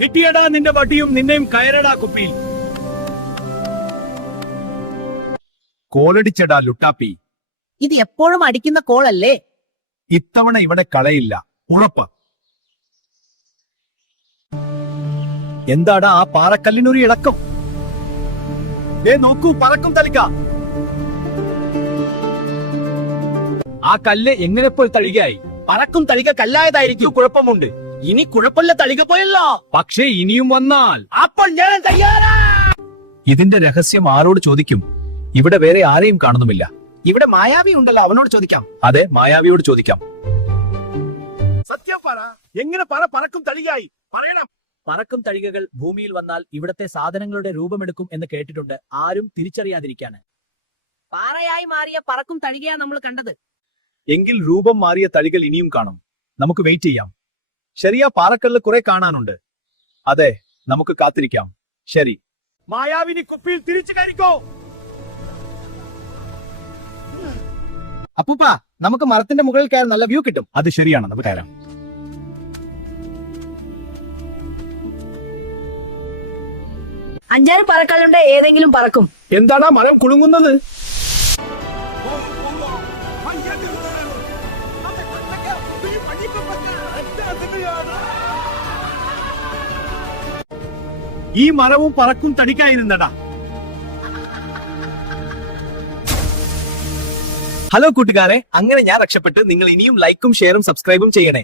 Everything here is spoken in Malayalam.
കിട്ടിയടാ നിന്റെ വടിയും നിന്നെയും കയറടാ കുപ്പിയിൽ. കോലടിച്ചടാ ലുട്ടാപ്പി. ഇത് എപ്പോഴും അടിക്കുന്ന കോളല്ലേ? ഇത്തവണ ഇവിടെ കളയില്ല, ഉറപ്പ്. എന്താടാ ആ പാറക്കല്ലിനൊരു ഇളക്കം? നോക്കൂ, പറക്കും തളിക. ആ കല്ല് എങ്ങനെ പോയി തളികയായി? പറക്കും തളിക കല്ലായതായിരിക്കും. കുഴപ്പമുണ്ട്. ഇനി കുഴപ്പമില്ല, തളിക പോയല്ലോ. പക്ഷേ ഇനിയും വന്നാൽ അപ്പോൾ ഞാൻ തയ്യാറാ. ഇതിന്റെ രഹസ്യം ആരോട് ചോദിക്കും? ഇവിടെ വേറെ ആരെയും കാണുന്നുമില്ല. ഇവിടെ മായാവി ഉണ്ടല്ലോ, അവനോട് ചോദിക്കാം. അതെ, മായാവിയോട് ചോദിക്കാം. സത്യം പറ, എങ്ങനെ പറക്കും തളികയായി? പറയണം. പറക്കും തളികകൾ ഭൂമിയിൽ വന്നാൽ ഇവിടത്തെ സാധനങ്ങളുടെ രൂപമെടുക്കും എന്ന് കേട്ടിട്ടുണ്ട്. ആരും തിരിച്ചറിയാതിരിക്കാണ്. പാറയായി മാറിയ പറക്കും തളികയാ നമ്മൾ കണ്ടത്. എങ്കിൽ രൂപം മാറിയ തളികൾ ഇനിയും കാണും. നമുക്ക് വെയിറ്റ് ചെയ്യാം. ശരിയാ, പാറക്കല്ല് കുറെ കാണാനുണ്ട്. അതെ, നമുക്ക് കാത്തിരിക്കാം. ശരി. മായാവിനി കുപ്പിയിൽ തിരിച്ചു കയറിക്കോ. അപ്പൂപ്പ, നമുക്ക് മരത്തിന്റെ മുകളിൽ കയറി നല്ല വ്യൂ കിട്ടും. അത് ശരിയാണ്, നമുക്ക് കയറാം. അഞ്ചാറ് പറക്കല്ലുണ്ട്, ഏതെങ്കിലും പറക്കും. എന്താണ് ആ മരം കുലുങ്ങുന്നത്? ഈ മരവും പറക്കും തടിക്കായിരുന്നടാ. ഹലോ കൂട്ടുകാരെ, അങ്ങനെ ഞാൻ രക്ഷപ്പെട്ട്. നിങ്ങൾ ഇനിയും ലൈക്കും ഷെയറും സബ്സ്ക്രൈബും ചെയ്യണേ.